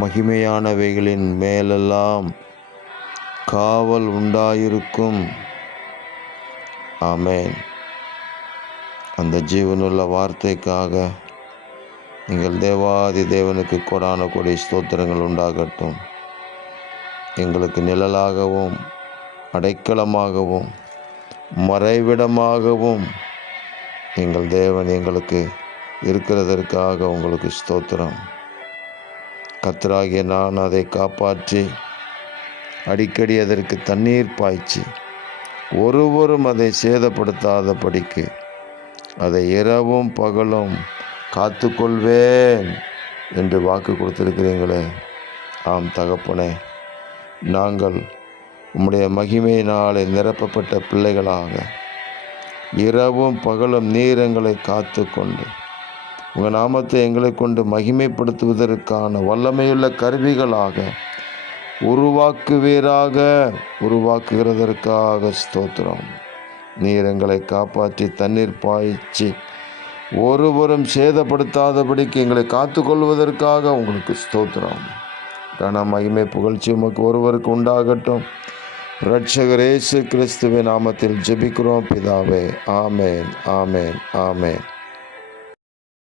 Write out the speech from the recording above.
மகிமையானவைகளின் மேலெல்லாம் காவல் உண்டாயிருக்கும். ஆமென். அந்த ஜீவனுள்ள வார்த்தைக்காக நீங்கள் தேவாதி தேவனுக்கு கொடான கொடி ஸ்தோத்திரங்கள் உண்டாகட்டும். எங்களுக்கு நிழலாகவும் அடைக்கலமாகவும் மறைவிடமாகவும் எங்கள் தேவன் எங்களுக்கு இருக்கிறதற்காக உங்களுக்கு ஸ்தோத்திரம். கர்த்தராகிய நான் அதை காப்பாற்றி அடிக்கடி அதற்கு தண்ணீர் பாய்ச்சி ஒருவரும் அதை சேதப்படுத்தாதபடிக்கு அதை இரவும் பகலும் காத்து கொள்வேன் என்று வாக்கு கொடுத்திருக்கிறீங்களே. ஆம் தகப்பனே, நாங்கள் உம்முடைய மகிமையினாலே நிரப்பப்பட்ட பிள்ளைகளாக இரவும் பகலும் நீர் எங்களை காத்து கொண்டு உங்கள் நாமத்தை எங்களை கொண்டு மகிமைப்படுத்துவதற்கான வல்லமையுள்ள கருவிகளாக உருவாக்குகிறதற்காக ஸ்தோத்திரம். நீர் எங்களை காப்பாற்றி தண்ணீர் பாய்ச்சி ஒருவரும் சேதப்படுத்தாதபடிக்கு எங்களை காத்து கொள்வதற்காக உங்களுக்கு ஸ்தோத்திரம். கன மகிமை புகழ்ச்சி உமக்கு ஒருவருக்கு உண்டாகட்டும். இரட்சகர் இயேசு கிறிஸ்துவின் நாமத்தில் ஜெபிக்கிறோம் பிதாவே. ஆமென், ஆமென், ஆமென்.